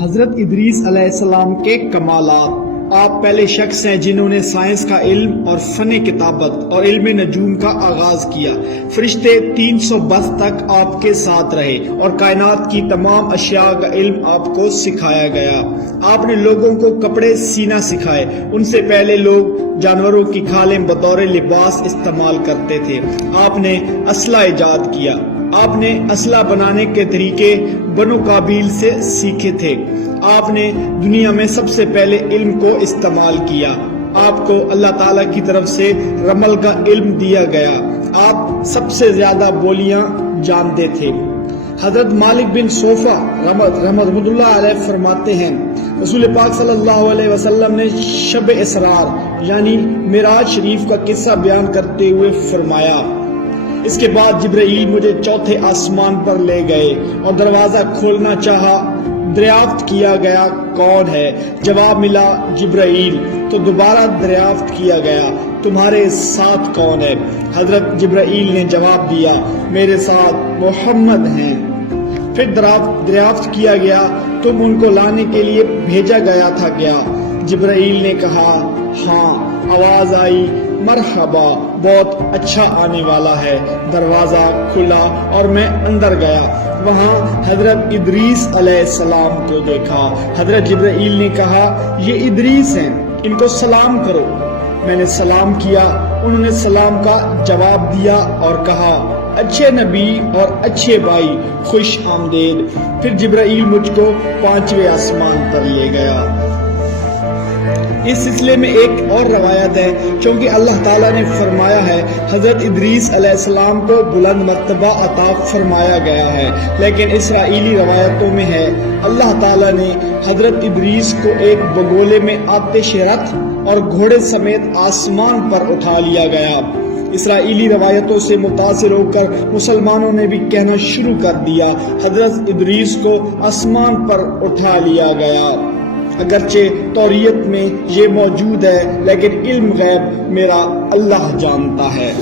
حضرت ادریس علیہ السلام کے کمالات۔ آپ پہلے شخص ہیں جنہوں نے سائنس کا علم اور فن کتابت اور علم نجوم کا آغاز کیا۔ فرشتے 300 برس تک آپ کے ساتھ رہے اور کائنات کی تمام اشیاء کا علم آپ کو سکھایا گیا۔ آپ نے لوگوں کو کپڑے سینا سکھائے۔ ان سے پہلے لوگ جانوروں کی کھالیں بطور لباس استعمال کرتے تھے۔ آپ نے اسلحہ ایجاد کیا۔ آپ نے اسلحہ بنانے کے طریقے بنو قابیل سے سیکھے تھے۔ آپ نے دنیا میں سب سے پہلے علم کو استعمال کیا۔ آپ کو اللہ تعالیٰ کی طرف سے رمل کا علم دیا گیا۔ آپ سب سے زیادہ بولیاں جانتے تھے۔ حضرت مالک بن صوفہ رحمۃ اللہ علیہ فرماتے ہیں، رسول پاک صلی اللہ علیہ وسلم نے شب اسرار یعنی معراج شریف کا قصہ بیان کرتے ہوئے فرمایا، اس کے بعد جبرائیل مجھے چوتھے آسمان پر لے گئے اور دروازہ کھولنا چاہا۔ دریافت کیا گیا کون ہے؟ جواب ملا جبرائیل۔ تو دوبارہ دریافت کیا گیا تمہارے ساتھ کون ہے؟ حضرت جبرائیل نے جواب دیا میرے ساتھ محمد ہیں۔ پھر دریافت کیا گیا تم ان کو لانے کے لیے بھیجا گیا تھا کیا؟ جبرائیل نے کہا ہاں۔ آواز آئی مرحبا، بہت اچھا آنے والا ہے۔ دروازہ کھلا اور میں اندر گیا۔ وہاں حضرت ادریس علیہ السلام کو دیکھا۔ حضرت جبرائیل نے کہا یہ ادریس ہیں، ان کو سلام کرو۔ میں نے سلام کیا، انہوں نے سلام کا جواب دیا اور کہا اچھے نبی اور اچھے بھائی، خوش آمدید۔ پھر جبرائیل مجھ کو 5ویں آسمان پر لے گیا۔ اس سلسلے میں ایک اور روایت ہے، چونکہ اللہ تعالیٰ نے فرمایا ہے حضرت ادریس علیہ السلام کو بلند مرتبہ عطا فرمایا گیا ہے، لیکن اسرائیلی روایتوں میں ہے اللہ تعالیٰ نے حضرت ادریس کو ایک بگولے میں آتش رت اور گھوڑے سمیت آسمان پر اٹھا لیا گیا۔ اسرائیلی روایتوں سے متاثر ہو کر مسلمانوں نے بھی کہنا شروع کر دیا حضرت ادریس کو آسمان پر اٹھا لیا گیا۔ اگرچہ توریت میں یہ موجود ہے، لیکن علم غیب میرا اللہ جانتا ہے۔